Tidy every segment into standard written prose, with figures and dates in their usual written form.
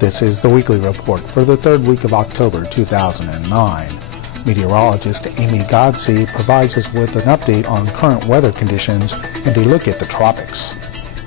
This is the weekly report for the third week of October 2009. Meteorologist Amy Godsey provides us with an update on current weather conditions and a look at the tropics.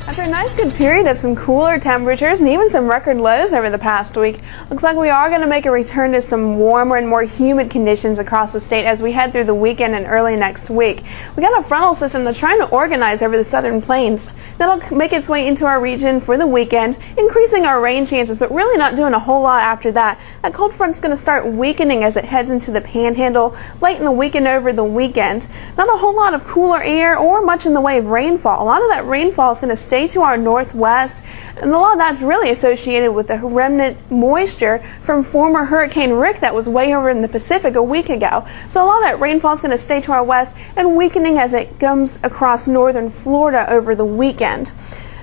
After a nice good period of some cooler temperatures and even some record lows over the past week, looks like we are going to make a return to some warmer and more humid conditions across the state as we head through the weekend and early next week. We got a frontal system that's trying to organize over the southern plains. That'll make its way into our region for the weekend, increasing our rain chances, but really not doing a whole lot after that. That cold front's going to start weakening as it heads into the panhandle late in the weekend over the weekend. Not a whole lot of cooler air or much in the way of rainfall. A lot of that rainfall is going to stay to our northwest, and a lot of that's really associated with the remnant moisture from former Hurricane Rick that was way over in the Pacific a week ago. So a lot of that rainfall is going to stay to our west and weakening as it comes across northern Florida over the weekend.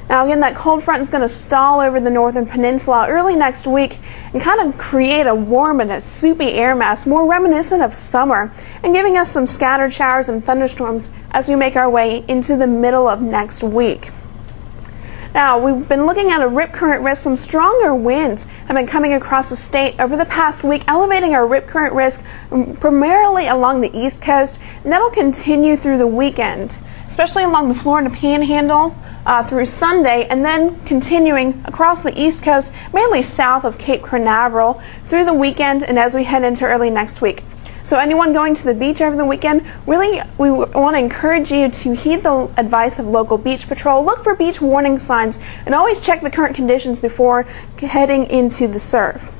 Now again, that cold front is going to stall over the northern peninsula early next week and kind of create a warm and a soupy air mass more reminiscent of summer and giving us some scattered showers and thunderstorms as we make our way into the middle of next week. Now, we've been looking at a rip current risk. Some stronger winds have been coming across the state over the past week, elevating our rip current risk primarily along the east coast, and that'll continue through the weekend, especially along the Florida Panhandle through Sunday, and then continuing across the east coast, mainly south of Cape Canaveral through the weekend and as we head into early next week. So anyone going to the beach over the weekend, really we want to encourage you to heed the advice of local beach patrol. Look for beach warning signs and always check the current conditions before heading into the surf.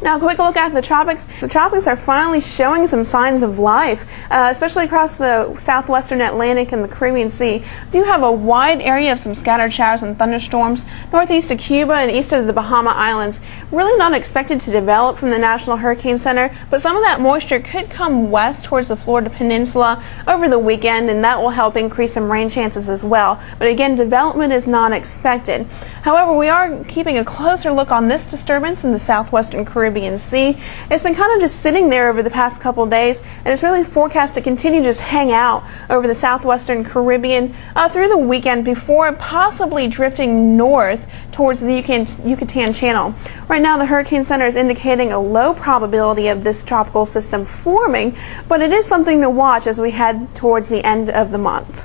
Now, a quick look at the tropics. The tropics are finally showing some signs of life, especially across the southwestern Atlantic and the Caribbean Sea. We do have a wide area of some scattered showers and thunderstorms northeast of Cuba and east of the Bahama Islands. Really not expected to develop from the National Hurricane Center, but some of that moisture could come west towards the Florida Peninsula over the weekend, and that will help increase some rain chances as well. But again, development is not expected. However, we are keeping a closer look on this disturbance in the southwestern Caribbean Sea. It's been kind of just sitting there over the past couple days, and it's really forecast to continue to just hang out over the southwestern Caribbean through the weekend before possibly drifting north towards the Yucatan Channel. Right now, the Hurricane Center is indicating a low probability of this tropical system forming, but it is something to watch as we head towards the end of the month.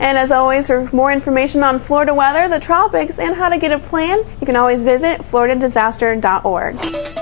And as always, for more information on Florida weather, the tropics, and how to get a plan, you can always visit floridadisaster.org.